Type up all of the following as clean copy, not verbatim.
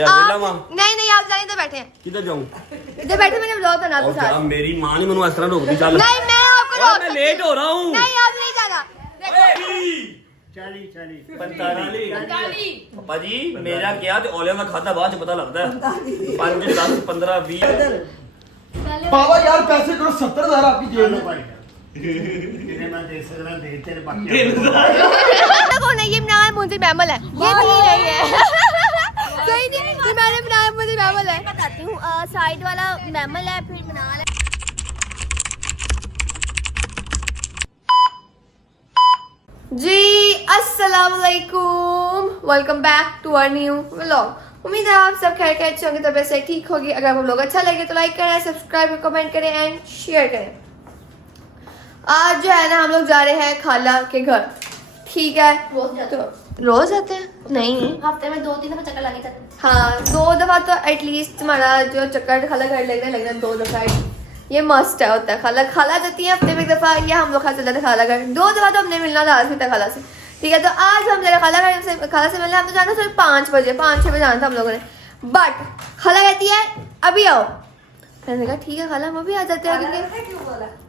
नहीं नहीं आप जाने, इधर बैठे हैं। किधर जाऊं? इधर बैठे, मैंने ब्लॉग बना था साथ। मेरी माँ ने मैंने इस तरह रोक दी। चल नहीं मैं आपको रोक मैं लेट हो रहा हूँ। नहीं आप नहीं जाना। 45 पापा जी मेरा क्या तो ओलिया का खाता बाद में पता लगता है। 5 10 15 20 बाबा यार पैसे करो 70,000 आपकी जेब में। कौन है ये? इमरान मुझे मैमल है, ये भी नहीं है। सही नहीं, ये मैंने इमरान मुझे मैमल है। बताती हूँ, साइड वाला मैमल है, फिर इमरान है। जी अस्सलाम वालेकुम, welcome back to our new vlog. उम्मीद है आप सब खैर खैरियत से होंगे, तबीयत से ठीक होगी। अगर आपको व्लॉग अच्छा लगे तो लाइक करें, सब्सक्राइब कमेंट करें एंड शेयर करें। आज जो है ना हम लोग जा रहे हैं खाला के घर, ठीक है? तो रोज आते हैं? नहीं, हफ्ते में 2-3 दफा चक्कर लगे जाते हैं। हाँ 2 दफा तो एटलीस्ट हमारा जो चक्कर खाला घर लगता है 2 दफा ये मस्ट है होता है। खाला जाती है हफ्ते में 1 दफा, या हम लोग खा चल जाते खाला घर 2 दफा तो हमने मिलना था आज खाला से, ठीक है? तो आज हम जरा खाला घर से मिलना, हम तो जाना सिर्फ 5 बजे 5-6 बजे जाना था हम लोगों ने। बट खाला कहती है अभी आओ। मैंने कहा ठीक है खाला हम अभी आ जाते हैं, क्योंकि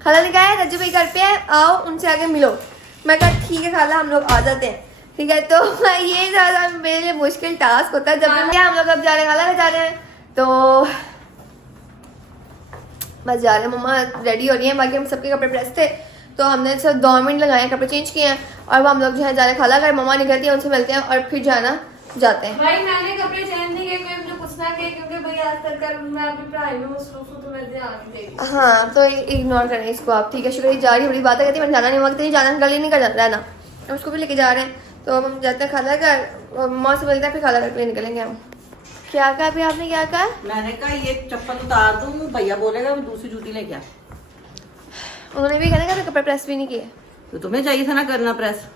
खाला ने कहा है रज्जू भाई घर पे है, आओ उनसे आके मिलो। मैं कहा ठीक है खाला हम लोग आ जाते हैं, ठीक है? तो ये ज़्यादा मेरे लिए मुश्किल टास्क होता है। जब हम लोग अब जा रहे हैं खाला जा रहे हैं, तो बस जा रहे हैं। मम्मा रेडी हो रही है, बाकी हम सबके कपड़े प्रेस थे तो हमने सिर्फ 2 मिनट लगाए, कपड़े चेंज किए हैं और हम लोग जो है जा रहे हैं खाला घर। मम्मा निकलती है, उनसे मिलते हैं और फिर जाना जाते हैं। भाई मैंने कपड़े चेंज नहीं किए, कोई मुझे पूछना कि क्योंकि भाई आज तक मैं अभी पढ़ाई में मसरूफ हूं तो मैं ध्यान नहीं दे रही। हाँ तो इग्नोर करें इसको आप, ठीक है? शुक्र जा रही बड़ी बात है, कहती मैं जाना नहीं, वक्त नहीं जाना, गली नहीं कर रहना। हम उसको भी लेके जा रहे हैं, तो अब हम जाते हैं खाला घर, मम्मा से मिलते हैं, फिर खाला घर पे निकलेंगे हम। क्या कहा अभी आपने? क्या कहा? मैंने कहा ये चप्पल उतार दूं, भैया बोलेगा मैं दूसरी जूती लेके आ। उन्होंने भी कहना कपड़े प्रेस भी नहीं किए, तो तुम्हें चाहिए था ना करना प्रेस।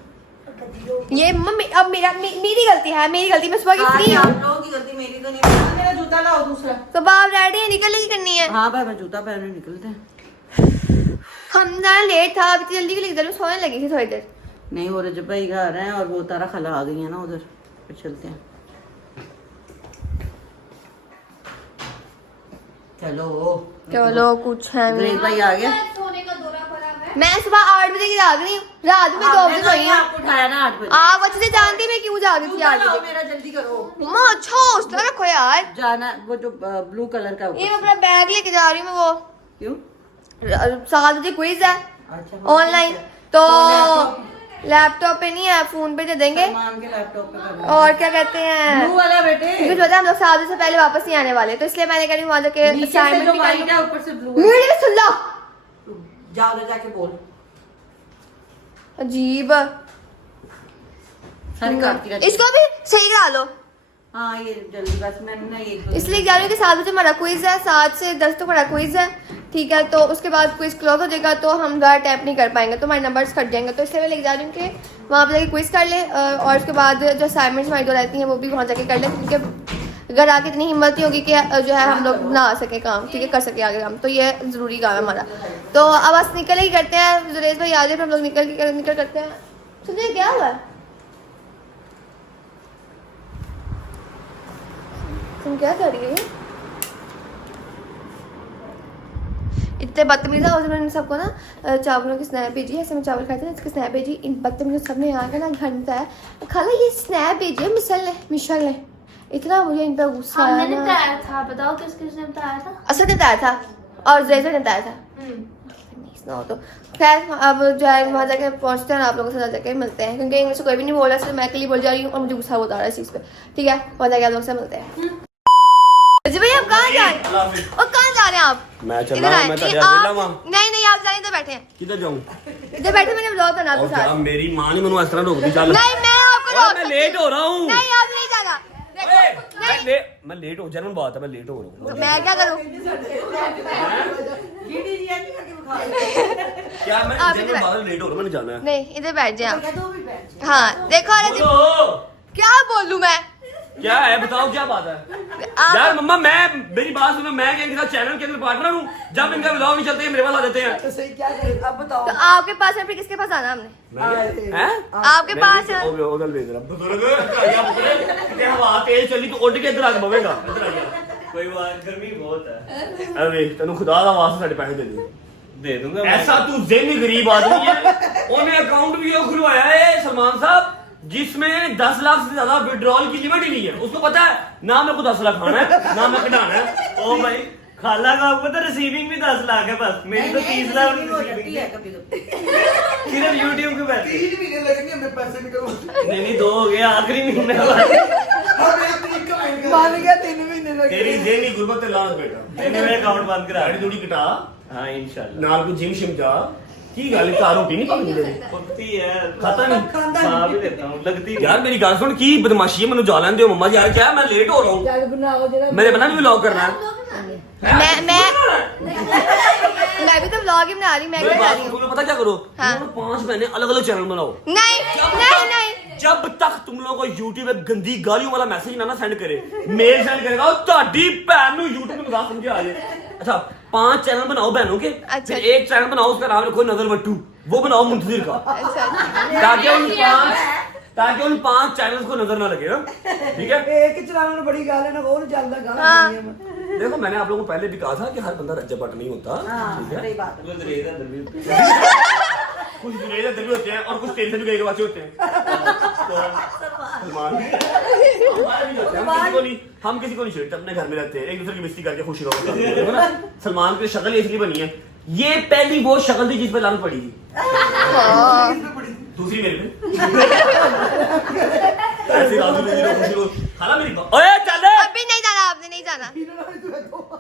ये मम्मी अब मेरी गलती है, मेरी गलती। मैं सुबह की फ्री हूँ। आप लोगों की गलती, मेरी तो नहीं है। मेरा जूता लाओ दूसरा। तो बाप रेडी है, निकलने की करनी है। हाँ भाई मैं जूता पहनने निकलते हैं। हम ना लेट था, अभी जल्दी की इधर में सोने लगी थी थोड़ी देर। नहीं हो रहा, जब भाई घर है और वो तारा खला आ गई है ना उधर, फिर चलते हैं। चलो कुछ है नरेश भाई आ गया। सोने का दौरा पड़ा है। मैं सुबह 8 बजे की जाग रही हूँ, रात में 2 बजे सोई हूँ। आपको उठाया ना 8 बजे। आप अच्छे से जानती मैं क्यों जाग रही थी 8 लाओ बजे। मेरा, जल्दी करो। मम्मा अच्छा हौसला रखो यार। जाना वो जो ब्लू कलर का ये मैं अपना बैग लेके जा रही हूँ मैं, वो क्यों? 7 बजे क्विज है अच्छा ऑनलाइन, तो लैपटॉप पे नहीं है, फोन पे दे देंगे। मान के लैपटॉप पे करना। और क्या कहते हैं, ब्लू वाला बेटे। क्योंकि पता है हम लोग 7 बजे से पहले वापस नहीं आने वाले, तो इसलिए मैंने कह रही हूँ वहां जाके नीचे से असाइनमेंट जो भी वाइट कर है लूं। ऊपर से ब्लू है। मेरे सुन लो, जा उधर जाके बोल। अजीब। सारी काट की इसको भी सही करा लो। हाँ ये जल्दी बस मैंने ना एक इसलिए कह रही हूँ कि 7 बजे हमारा क्विज है, 7 से 10 तक हमारा क्विज है, ठीक है? तो उसके बाद क्विज क्लोज हो जाएगा तो हम दोबारा टैप नहीं कर पाएंगे, तो हमारे नंबर्स कट जाएंगे। तो इसलिए मैं लेके जा रही हूँ कि वहाँ पर जाके क्विज कर ले और उसके बाद जो असाइनमेंट्स हमारी जो रहती हैं वो भी वहाँ जाके कर ले, क्योंकि घर आके इतनी हिम्मत नहीं होगी कि जो है हम लोग ना आ सके काम, ठीक है? कर सके आगे काम, तो ये ज़रूरी काम है हमारा। तो अब बस निकल ही करते हैं, जुरेश भाई आ जाए फिर हम लोग निकल करते हैं। तुझे क्या हुआ? तुम क्या कर रही हो? इतने बदतमीज है। उन्होंने सबको ना चावलों की स्नैप भेजी, ऐसे में चावल खाते हैं, इसकी स्नैप भेजी। इन बदतमीज सबने आकर ना घर में बताया खाला ये स्नैप भेजी है मिशल ने। इतना मुझे इन पर गुस्सा आया हमने हाँ, ना। बताया था, बताओ किसने बताया था? असद ने बताया था और जैसा ने बताया था। तो खैर अब जो है वहाँ जाके पहुँचते हैं, आप लोगों से जाके मिलते हैं, क्योंकि इंग्लिश कोई भी नहीं बोल रहा, सिर्फ मैं अकेली बोल जा रही हूँ और मुझे गुस्सा होता रहा है इस चीज़ पे, ठीक है? वहाँ जाके आप लोगों से मिलते हैं। जी भैया आप कहाँ जा रहे हैं? और कहाँ जा रहे हैं आप? मैं चल इधर रहा आए। हूं, मैं नहीं, तेरे अकेला आप- वहां। नहीं नहीं आप जाइए, इधर बैठे हैं, किधर जाऊं? इधर बैठे, मैंने ब्लॉग बना था साथ। मेरी माँ ने मैंने इस तरह रोक दी। चल नहीं मैं आपको रोक मैं सकती लेट हूँ। हो रहा हूँ। नहीं आप नहीं जाना। देखो, मैं लेट हो जरूर बात है, मैं लेट हो रहा हूँ। तो मैं क्या करूँ? क्या मैं आप जरूर इधर बात लेट हो रहा हूँ, मैंने जाना है। नहीं इधर बैठ जाए आप। हाँ देखो बोलो। क्या बोलूँ मैं? क्या है बताओ क्या बात है यार मम्मा मैं मेरी बात सुनो मैं इनके साथ चैनल के अंदर पार्टनर हूँ जब इनका व्लॉग नहीं चलते मेरे पास आ जाते हैं तो सही क्या करें अब बताओ तो आपके पास है फिर किसके पास आना हमने हैं आपके पास है उधर भेज रहा बुजुर्ग कितने हवा तेज चली तो उड़ के इधर आके बवेगा इधर आ गया कोई बात गर्मी बहुत है अरे तेन खुदा दा वास्ता साडे पैसे दे दे दूंगा ऐसा तू ज़हनी गरीब आदमी है उन्हें अकाउंट भी वो खुलवाया है सलमान साहब जिसमें 10 लाख से ज्यादा विड्रॉल की लिमिट ही नहीं है उसको पता है ना मेरे को 10 लाख खाना है ना मैं कटाना है ओ भाई खाला का आपको तो रिसीविंग भी 10 लाख है बस मेरी तो 30 लाख हो जाती है receiving कभी सिर्फ YouTube के पैसे 3 महीने लगेंगे हमें पैसे निकलवाने नहीं 2 हो गया आखिरी महीने वाला हमें 3 का महीना मान गया 3 महीने लगे तेरी ज़हनी गुर्बत ते लानत बेटा मैंने मेरा अकाउंट बंद करा गाड़ी थोड़ी कटा हाँ इंशाल्लाह नाल को जिम शिम जा की गल कार रोटी नहीं पकड़ी मेरी पकती है खाता नहीं खा भी देता हूँ लगती है यार मेरी गल सुन की बदमाशी है मैंने जा लेने दो मम्मा जी यार क्या है मैं लेट हो रहा हूँ ਚੱਲ ਬਣਾਓ ਜਿਹੜਾ मेरे बना भी व्लॉग करना है मैं भी तो व्लॉग ही बना रही मैं क्या बना रही हूँ तुम पता क्या करो हाँ। तुम 5 महीने अलग अलग चैनल बनाओ नहीं नहीं नहीं जब तक तुम लोगों को YouTube पे गंदी गालियों वाला मैसेज ना सेंड करे मेल सेंड करेगा और ਤੁਹਾਡੀ ਭੈਣ ਨੂੰ YouTube पे मजाक समझ आ जाए अच्छा 5 चैनल बनाओ बहनों के अच्छा। फिर एक चैनल बनाओ उसका नाम रखो नजर बट्टू वो बनाओ मुंतजिर का अच्छा ताकि उन 5 चैनल्स को नजर ना लगे ना ठीक है ਇੱਕ ਚਲਾਉਣ ਨੂੰ ਬੜੀ ਗੱਲ ਹੈ ਨਾ ਉਹ ਚੱਲਦਾ ਗਾਣਾ हाँ। ਦੁਨੀਆ में देखो मैंने आप लोगों को पहले भी कहा था कि हर बंदा रज्जा पट नहीं होता ठीक है सही बात है वो दरेज अंदर भी कुछ जुनेद अंदर भी होते हैं और कुछ तेल से भी गए के बच्चे होते हैं सलमान हमारे भी होते हैं, हम किसी को नहीं छेड़ते अपने घर में रहते हैं एक दूसरे की बेइज्जती करके खुश रहो देखो ना सलमान की शक्ल इसलिए बनी है ये पहली वो शक्ल थी जिस पे लानत पड़ी थी दूसरी मेरे पे ऐसी राजू मेरी तो खुशी हो खाला मेरी ओए चल अभी नहीं जाना आपने नहीं जाना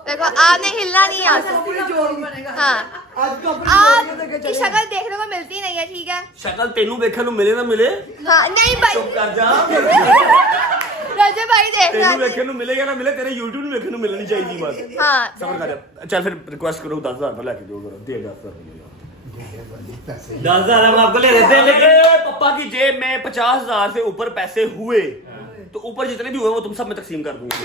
देखो आपने हिलना नहीं यहाँ से अपनी जोड़ी बनेगा हाँ आज तो अपनी जोड़ी देके आपकी शक्ल देखने को मिलती नहीं है ठीक है शक्ल तेनू देखने को मिले ना मिले हाँ नहीं भाई चुप कर जा रजब भाई देखना तेनू देखने को मिलेगा ना मिले तेरे YouTube में देखने को मिलनी चाहिए बात हाँ समझ कर चल फिर रिक्वेस्ट करो 10,000 पर लेके दो करो दे 10,000 10,000 हम आपको ले देते हैं लेकिन लेकिन पापा की जेब में 50,000 से ऊपर पैसे हुए तो ऊपर जितने भी हुए वो तुम सब मैं तकसीम कर दूंगा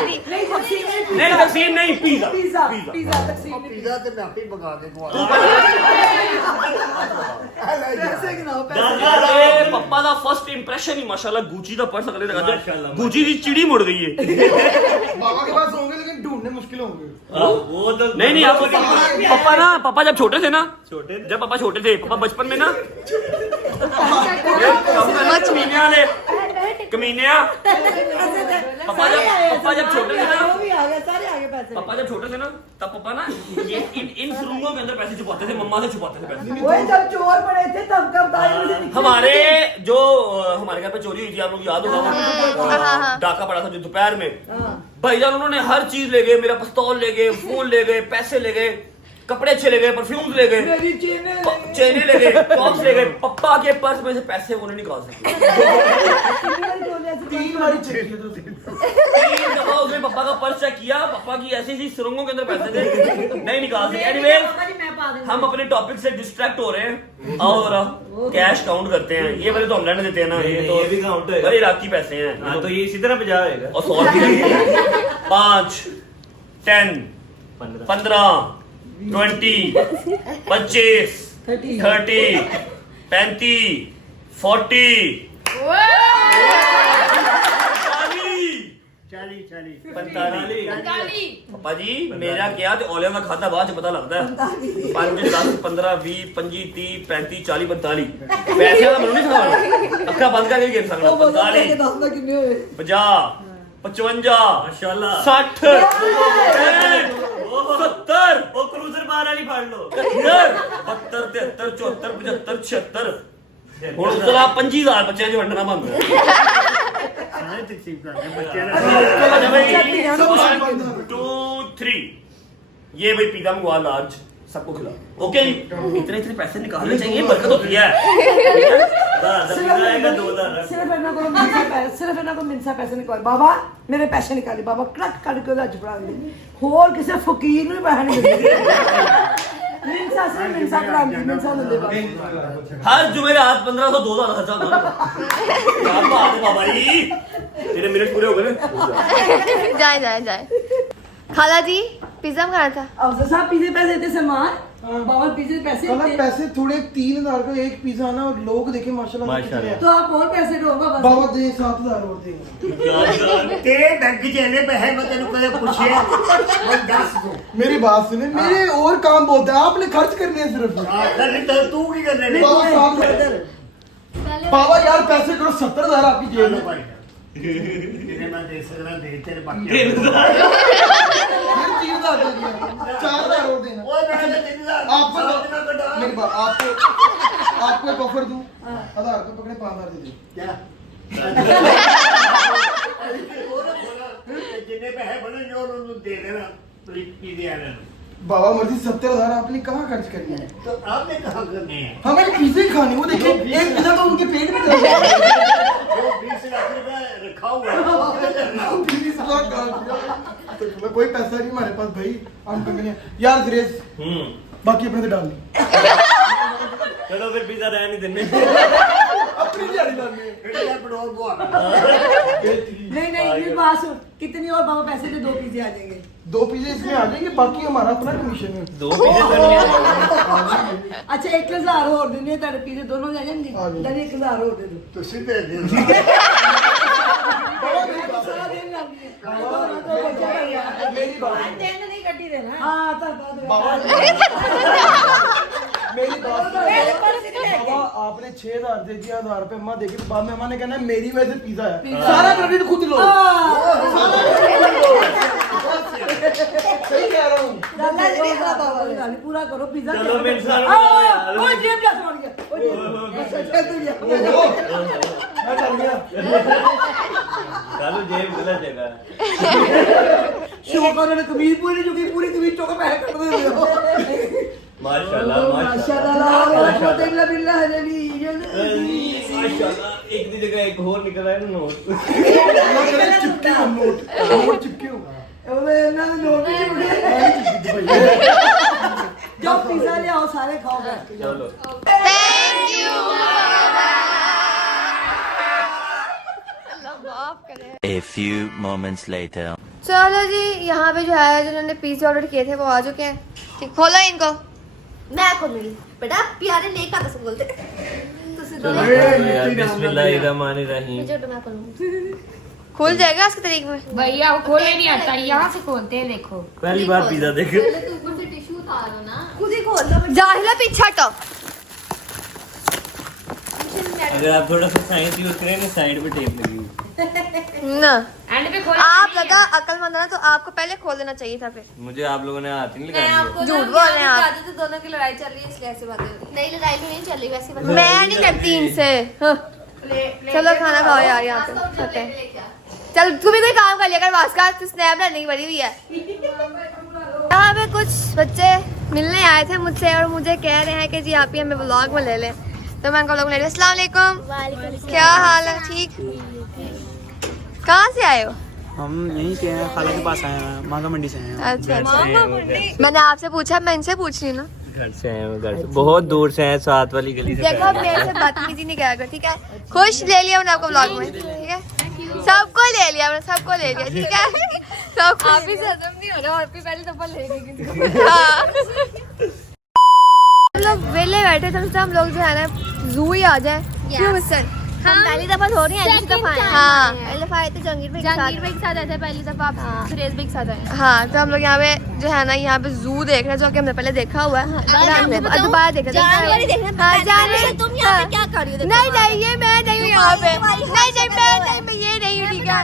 नहीं तकसीम नहीं तकसीम नहीं पिज़्ज़ा पिज़्ज़ा पिज़्ज़ा पिज़्ज़ा तकसीम पिज़्ज़ा ते मैं आपे मंगा के पैसे गिनाओ पैसे 10,000 अरे पप्पा ਦਾ ਫਸਟ ਇੰਪ੍ਰੈਸ਼ਨ ਹੀ ਮਾਸ਼ਾਅੱਲਾ ਗੁੱਚੀ ਦਾ ਪਰਸ ਅਗਲੇ ਲਗਾ माशाल्लाह। ਗੁੱਚੀ ਦੀ ਚਿੜੀ ਮੁੜ गई है बाबा के पास होंगे लेकिन ढूंढने मुश्किल होंगे वो तो नहीं आप पापा जब छोटे थे ना छोटे जब पापा छोटे थे पापा बचपन में ना कमीने वाले कमीने पापा जब छोटे थे ना वो भी आ गया सारे आ गए पैसे पापा जब छोटे थे ना तब पापा ना ये इन सुरंगों के अंदर पैसे छुपाते थे मम्मा से छुपाते थे पैसे वही जब चोर पड़े थे तब कब दाई मुझे हमारे जो हमारे घर पे चोरी हुई थी आप लोग याद होगा हाँ। डाका पड़ा था जो दोपहर में भाईजान उन्होंने हर चीज ले गए मेरा पिस्तौल ले गए फोन ले गए पैसे ले गए कपड़े अच्छे ले गए परफ्यूम्स ले गए मेरी चेनें चेने ले गए टॉप्स ले गए पप्पा के पर्स में से पैसे वो नहीं निकाल सके 3 बारी चेक किया तो 3 दफा उसने पप्पा का पर्स चेक किया पप्पा की ऐसी ऐसी सुरंगों के अंदर पैसे थे नहीं निकाल सके एनीवेज हम अपने टॉपिक से डिस्ट्रैक्ट हो रहे हैं और कैश काउंट करते हैं ये वाले तो हम लेने देते हैं ना ये तो ये भी काउंट होएगा। भाई इराकी पैसे हैं हाँ तो ये इसी तरह 50 होएगा और 100 रुपये 5 10 15 20 25 30 35 40 पापा जी मेरा क्या ते औलिया का खाता बाद च पता लगदा है 5 10 15 20 25 30 35 40 45 पैसे ਦਾ ਮੈਨੂੰ ਨਹੀਂ ਖਾਣਾ ਅੱਖਾਂ ਬੰਦ ਕਰਕੇ ਗਿਣ ਸਕਦਾ 45 ਦੱਸਦਾ ਕਿੰਨੇ ਹੋਏ 50 55 माशाल्लाह 60 70 वो क्रूजर बार वाली फाड़ लो 72 73 74 75 76 ਹੁਣ ਉਸ ਤੋਂ ਬਾਅਦ 25000 ਬੱਚਿਆਂ 'ਚ ਵੰਡਣਾ ਬੰਦ सारे तकसीम करने बच्चे ना 1 2 3 ये भाई पिज़्ज़ा मंगवा लार्ज सबको खिला ओके जी इतने इतने पैसे निकालने चाहिए बरकत होती है आएगा 2000 सिर्फ ਇਹਨਾਂ ਕੋਲ ਮਿੰਸਾ ਪੈਸੇ ਨਿਕਾਲ ਬਾਬਾ ਮੇਰੇ ਪੈਸੇ ਨਿਕਾਲੇ ਬਾਬਾ ਕੜਕ ਕੱਢ ਕੇ ਉਹਦਾ ਅੱਜ ਫੜਾ ਦੇ ਹੋਰ ਕਿਸੇ ਫਕੀਰ ਨੂੰ ਪੈਸੇ ਨਹੀਂ ਦਿੰਦੇ मिनसा से मिनसा करांदी मिनसा ले ले हर जुमेरात 1500 2000 खर्चा होता है। क्या बात है बाबा जी, तेरे मिनट पूरे हो गए। जाए खाला जी पिज्जा मंगाना था। अफसर साहब पिज्जे पैसे देते सलमान बाबा पिज्जे पैसे कल देते पैसे थोड़े 3000 का एक पिज्जा ना, और लोग देखे माशाल्लाह कितने हैं। तो आप और पैसे दो बाबा बाबा दे 7000 और देंगे। तेरे बैंक च इन्ने पैसे मैं तेन कदे पूछे मैं दस दो मेरी बात सुने, मेरे और काम बहुत है, आपने खर्च करने हैं सिर्फ। तू की करने ने बाबा साहब बाबा यार पैसे करो, 70,000 आपकी जेब में। तेरे मैं दे सकना दे तेरे बाकी 3000 दे दिया, 4000 और देना। ओए मैं 3000 आपको मेरी बात, आपको एक ऑफर दूं, आधार को पकड़े 5000 दे दे। क्या जितने पैसे बनेंगे उन्होंने दे देना पी दिया ना। बाबा मर्जी 70,000 आपने कहाँ खर्च करनी है? तो आपने कहाँ करने हैं हमें पिज्जे खाने, वो देखिए एक पिज्जा तो उनके पेट में चल रहा है। जो 20 लाख रुपए रखा हुआ है 20 लाख का तो कोई पैसा नहीं हमारे पास भाई, हम कंपनी यार ग्रेस बाकी अपने से डालनी, चलो फिर पिज्जा रहने नहीं देने। अपनी दिहाड़ी डालनी है। पेट्रोल बुआ नहीं ये बात सुन, कितनी और बाबा पैसे दे 2 पिज्जे आ जाएंगे। 2 पिज्जे इसमें आ जाएंगे, बाकी हमारा अपना कमीशन है। 2 पिज्जे करने हैं। अच्छा 1000 और देने तेरे पिज्जे दोनों आ जाएंगे। आ जाएंगे। तेरे 1000 और दे दो। तो सीधे दे सारा दिन लग गया मेरी बात दिन नहीं कटी देना हां तब बाबा मेरी बात बाबा आपने 6000 दे दिया, 1000 रुपए अम्मा देगी, बाद में अम्मा ने कहना मेरी वजह से पिज्जा है, सारा क्रेडिट खुद लो। सही कह रहा हूँ। पूरा करो पिज्जा। चलो मेरे साथ बनाओ यार। ओ जेब जा छोड़ गया ओ जेब मैं चल गया। कालू जेब गलत जगह। शो करो ने कमीज पूरी जो की पूरी कमीज चोका पैसे कट दे हो। माशाल्लाह माशाल्लाह बिल्लाह जली माशाल्लाह, एक दी जगह एक और निकल रहा है ना नोट। चिपके हो नोट चिपके हो। ओए ना नोट ही उड़े। जाओ पिज्जा ले आओ, सारे खाओ बैठ के जाओ। चलो थैंक यू अल्लाह माफ करे। A few moments later. चलो जी यहाँ पे जो है जिन्होंने पिज्जा ऑर्डर किए थे वो आ चुके हैं। ठीक खोलो इनको। मैं खोलूंगी बेटा, प्यारे नेक का कसम बोलते बिस्मिल्लाहिर्रहमानिर्रहीम। मैं खोलूंगी, खुल जाएगा इसके तरीके में। भैया वो खोले नहीं आता, यहाँ से खोलते हैं देखो। पहली बार पिज्जा देख। ऊपर से टिश्यू उतारो ना। खुद ही खोल लो। जाहिला पीछे हटो। अगर आप थोड़ा सा साइंस यूज करें ना, साइड पे टेप लगी हुई। ना एंड पे खोल। आप ज्यादा अक्लमंद है ना, तो आपको पहले खोल देना चाहिए था। फिर मुझे आप लोगों ने हाथ ही नहीं लगाया। झूठ बोल रहे हैं आप। तो दोनों की लड़ाई चल रही है इसलिए ऐसी बातें हो रही हैं। नहीं लड़ाई नहीं चल रही वैसे। मैं नहीं करती इनसे। हाँ। चलो खाना खाओ यार यहाँ पे खाते हैं। चल तू भी कोई काम कर लिया कर, वास्का स्नैप डालने की बड़ी हुई है। यहाँ पे कुछ बच्चे मिलने आए थे मुझसे और मुझे कह रहे हैं कि जी आप ही हमें व्लॉग में ले लें, तो मैं उनको व्लॉग में ले लिया। अस्सलाम वालेकुम, क्या हाल है? ठीक। कहाँ से आए हो? हम यहीं के हैं, खाला के पास आए हैं, मांगा मंडी से आए हैं। अच्छा मैंने आपसे पूछा, मैं इनसे पूछ रही हूँ ना। घर से आए हैं, घर से बहुत दूर से हैं, साथ वाली गली से। देखो मेरे से बदतमीजी नहीं करा कर, ठीक है? खुश ले लिया मैंने आपको व्लॉग में, ठीक है? सबको ले लिया मैंने, सबको ले लिया, ठीक है? सबको आप ही से हजम नहीं हो रहा, और भी पहले दफा ले गई किसी को। हाँ। हम लोग वेले बैठे थे, हम लोग जो है ना जू ही आ जाए। क्यों मिस्टर? हम पहली दफा हो रही है, दूसरी दफा आए। हाँ पहली दफा आए थे जहांगीर भाई के साथ आए थे, पहली दफा सुरेश भाई के साथ आए। हाँ तो हम लोग यहाँ पे जो है ना यहाँ पे जू देख रहे हैं, जो कि हमने पहले देखा हुआ है। हमने दोबारा देखा। जानवर तुम यहाँ पे क्या कर रही हो? नहीं नहीं ये मैं नहीं हूँ यहाँ पे, नहीं नहीं मैं ये नहीं हूँ, ठीक है?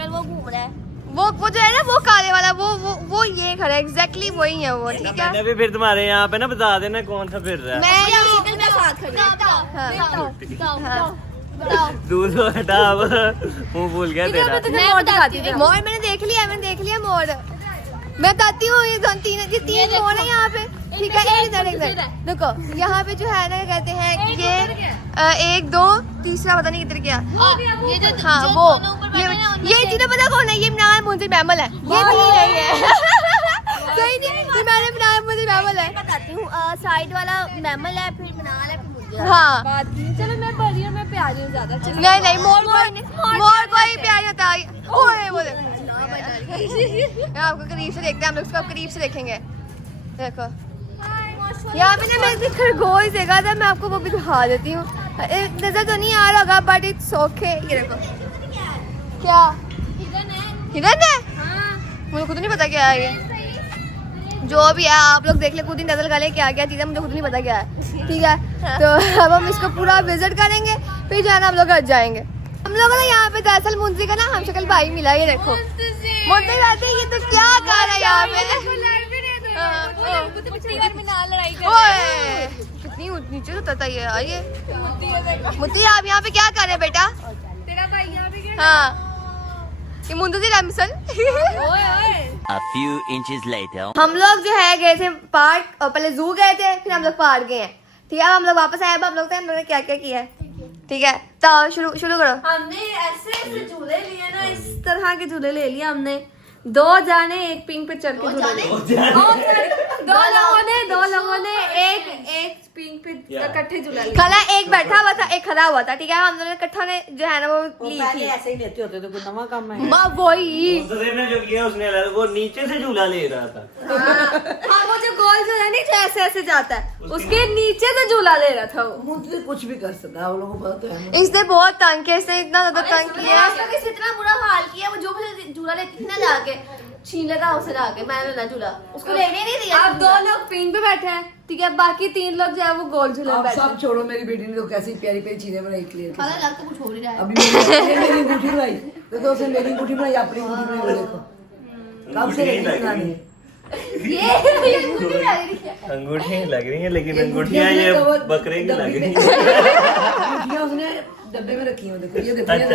मैं घूम रहा है वो जो है ना वो काले वाला वो ये खड़ा है, एग्जैक्टली वही है वो, ठीक है? मैंने भी फिर तुम्हारे यहाँ पे ना बता देना कौन सा फिर रहा है। मैं साथ खड़ी दूर से हटा, अब मुंह भूल गया तेरा। मोर मैंने देख लिया मोर। मैं बताती हूँ ये तीन मोर है यहाँ पे, ठीक है? इधर देखो यहाँ पे जो है ना कहते हैं ये 1 2 तीसरा पता नहीं किधर गया। ये जो हाँ वो ये चीजें पता कौन है? ये इमरान मुंशी बैमल है, ये भी नहीं है। सही नहीं, ये मैंने बनाया, मुझे मैमल है। बताती हूँ, साइड वाला मैमल है, फिर बनाल है, फिर मुर्गी। हाँ चलो मैं पढ़ रही हूँ, मैं प्यारी हूँ ज्यादा। नहीं मोर कोई प्यार होता है। ओए बोले मैं आपको करीब से देखते हैं, हम लोग इसको करीब से देखेंगे। देखो यहाँ पे ना मैं एक खरगोश देखा था, मैं आपको वो भी दिखा देती हूँ। नजर तो नहीं आ रहा होगा बट इट्स ओके। ये देखो क्या हिरन है, मुझे खुद नहीं पता क्या है ये। जो भी है आप लोग देख ले, खुद ही नजर कर ले क्या क्या चीज़ है, मुझे खुद नहीं पता क्या है। ठीक है तो अब हम इसको पूरा विजिट करेंगे, फिर जो है ना हम लोग घर जाएंगे। हम लोग ना यहाँ पे दरअसल मुंशी का ना हम शक्ल भाई मिला। ये देखो मुंशी कहते हैं ये तो क्या कर रहा है यहाँ पे। ओए कितनी नीचे तो तता ये आइए मुत्ती, आप यहाँ पे क्या कर रहे हैं बेटा? तेरा भाई यहाँ पे क्या? हाँ ये मुंतजिर रमसन। A few inches later. हम लोग जो है गए थे पार्क, और पहले जू गए थे, फिर हम लोग पार्क गए हैं। ठीक है हम लोग वापस आए, अब हम लोग ने क्या क्या किया है। ठीक है तो शुरू करो। हमने ऐसे झूले लिए ना, इस तरह के झूले ले लिए हमने। 2 जाने एक पिंग पे चढ़ के झूले लिए। दो लोगों ने एक पिंग पे इकट्ठे झूला लिया। खाला एक बैठा हुआ था, एक खड़ा हुआ था। ठीक है हम दोनों इकट्ठा ने जो है ना वो ली थी। ऐसे ही लेते होते तो कोई नवा काम है। माँ वही दूसरे ने जो किया उसने अलग, वो नीचे से झूला ले रहा था। हाँ वो जो गोल झूला नहीं, जो ऐसे ऐसे जाता है, उसके नीचे से झूला ले रहा था वो। मुझे कुछ भी कर सकता है, आप लोगों को पता तो है। इसने बहुत तंग किया, इसने इतना ज्यादा तंग किया। किसी इतना बुरा हाल किया, वो जो मुझे झूला लेती थी ना जाके छीन लेता उसे जाके, मैंने ना झूला उसको लेने नहीं दिया। अब 2 लोग पिंग पे बैठे हैं, ठीक है, बाकी 3 लोग जो है वो गोल झूले आप बैठे सब छोड़ो, मेरी बेटी ने तो कैसी प्यारी प्यारी चीजें बनाई क्लियर। लग तो कुछ हो नहीं रहा है। अभी मेरी अंगूठी बनाई, देखो उसने मेरी अंगूठी बनाई, अपनी अंगूठी बनाई, वो देखो कब से लगी बनानी है। ये अंगूठी लग रही है। अंगूठियाँ लग रही हैं, लेकिन अंगूठियाँ ये बकरे की लग रही हैं। अंगूठियाँ उसने डब्बे में रखी हैं, देखो ये देखो ये देखो।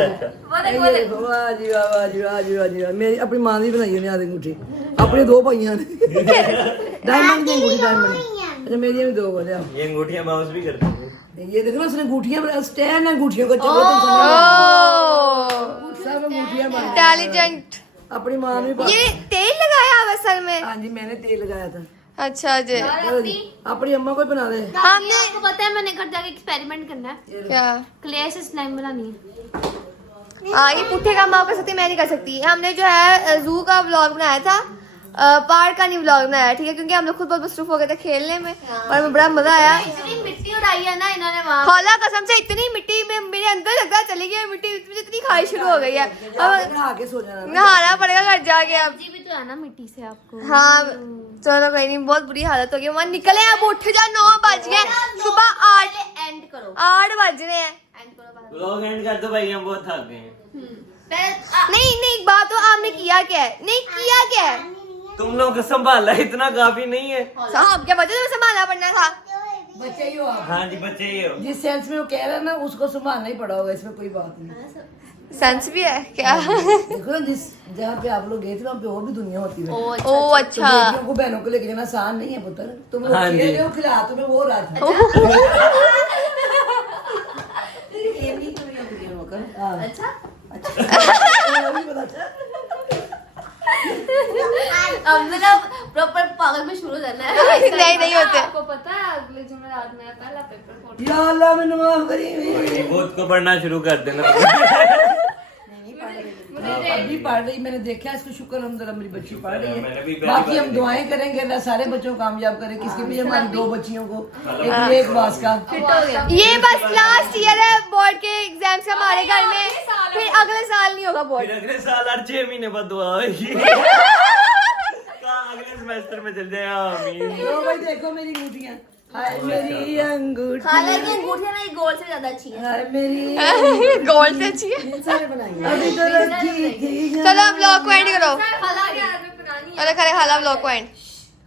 ये देखो वाह जी वाह वाह जी वाह जी वाह जी वाह। मेरी अपनी मां ने बनाई है आधी अंगूठी, अपने 2 भाइयों ने। डायमंड की अंगूठी, डायमंड। अच्छा मेरी भी 2 बोले आप। ये अंगूठियाँ बाउंस भी करती हैं। ये देखो ना उसने अंगूठियाँ स्टैंड है अंगूठियों को, चलो सब अंगूठियाँ बनाई। इंटेलिजेंट। अपनी मां ने ये तेल लगाया हुआ सर में? हाँ जी मैंने तेल लगाया था। अच्छा जी अपनी अम्मा को बना दे। हमने आपको पता है मैंने घर जाके एक्सपेरिमेंट करना है, क्या क्ले से स्लाइम बनानी है। ये पुट्ठे काम आप कर सकती, मैं नहीं कर सकती। हमने जो है जू का व्लॉग बनाया था, पार्क का नहीं व्लॉग बनाया। ठीक है क्योंकि हम लोग खुद बहुत मसरूफ हो गए थे खेलने में और हमें बड़ा मजा आया। इतनी मिट्टी उड़ाई है ना इन्होंने वहाँ। खाला कसम से इतनी मिट्टी में मेरे अंदर लगता चली गई मिट्टी, मुझे इतनी खारिश शुरू हो गई है। अब आके सो जाना। नहाना पड़ेगा घर जाके अब। जी भी तो है ना मिट्टी से आपको। हाँ चलो कोई नहीं, बहुत बुरी हालत हो गई। वहाँ निकले अब उठ जा, 9 बज गए, सुबह 8 एंड करो, 8 बज रहे हैं। एंड करो। व्लॉग एंड कर दो भाई, हम बहुत थक गए हैं। नहीं एक बात तो आपने किया क्या है? नहीं किया क्या है? तुम लोग को संभाला इतना काफी नहीं है। साहब क्या बच्चे तुम्हें संभालना पड़ना था। बच्चे ही हो आप। हाँ जी बच्चे ही हो। जिस सेंस में वो कह रहा है ना उसको संभालना ही पड़ा होगा, इसमें कोई बात नहीं। सेंस भी है क्या? देखो ना जिस जहाँ पे आप लोग गए थे वहाँ पे और भी दुनिया होती है। ओ तो अच्छा बेटियों को बहनों को लेके जाना आसान नहीं है पुत्र। तुम लोग हाँ जी। खेल रहे हो, खिला तुम्हें वो रात है। अब मेरा प्रॉपर पागल में शुरू करना है। नहीं होते। आपको पता है अगले जुमेरात में पहला पेपर फोड़। या अल्लाह मैंने माफ करी। खुद को पढ़ना शुरू कर देना। अभी पढ़ रही, मैंने देखा इसको शुक्र अल्हम्दुलिल्लाह मेरी बच्ची पढ़ रही मैंने भी है। पहली बाकी बार हम दुआएं करेंगे अल्लाह सारे बच्चों को कामयाब करे। किसके भी हमारी 2 बच्चियों को, एक बास का। ये बस लास्ट ईयर है बोर्ड के एग्जाम्स का हमारे घर में, फिर अगले साल नहीं होगा बोर्ड। फिर अगले साल हर 6 महीने बाद दुआ होगी। अगले सेमेस्टर में चल जाए आमीन। तो भाई देखो मेरी अंगूठियां, हाय मेरी अंगूठी, हालांकि अंगूठियां मेरी गोल से ज्यादा अच्छी है। हाय मेरी गोल्ड से अच्छी है। सारे बनाएंगे। अभी तो रखी थी। चलो अब ब्लॉग को एंड करो। खाला के हाथ में पुरानी है। अरे खरे खाला ब्लॉग को एंड।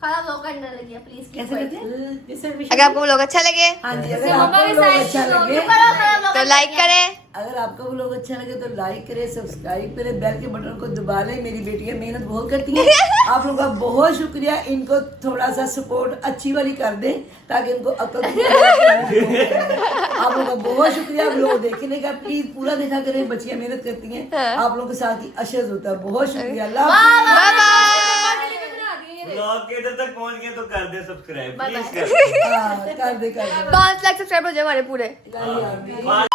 खाला ब्लॉग करने लगी है प्लीज। कैसे करते हैं? अगर आपको व्लॉग अच्छा लगे हाँ जी, अगर आपको लोग अच्छा लगे, तो लाइक करें। अगर आपको वो लोग अच्छा लगे तो लाइक करें, सब्सक्राइब करें, बेल के बटन को दबा लें। मेरी बेटियां मेहनत बहुत करती हैं। आप लोगों का बहुत शुक्रिया। इनको थोड़ा सा सपोर्ट अच्छी वाली कर दें ताकि इनको अकल। आप लोगों का बहुत शुक्रिया। आप लोग देखने का प्लीज पूरा देखा करें, बच्चियां मेहनत करती हैं। आप लोगों के साथ ही अशद होता है। बहुत शुक्रिया। अल्लाह हाफ़िज़। Bye bye. ब्लॉग के इधर तक पहुंच गए तो कर दे सब्सक्राइब प्लीज हाँ, कर दे 5 लाख सब्सक्राइबर हो जाए हमारे पूरे कर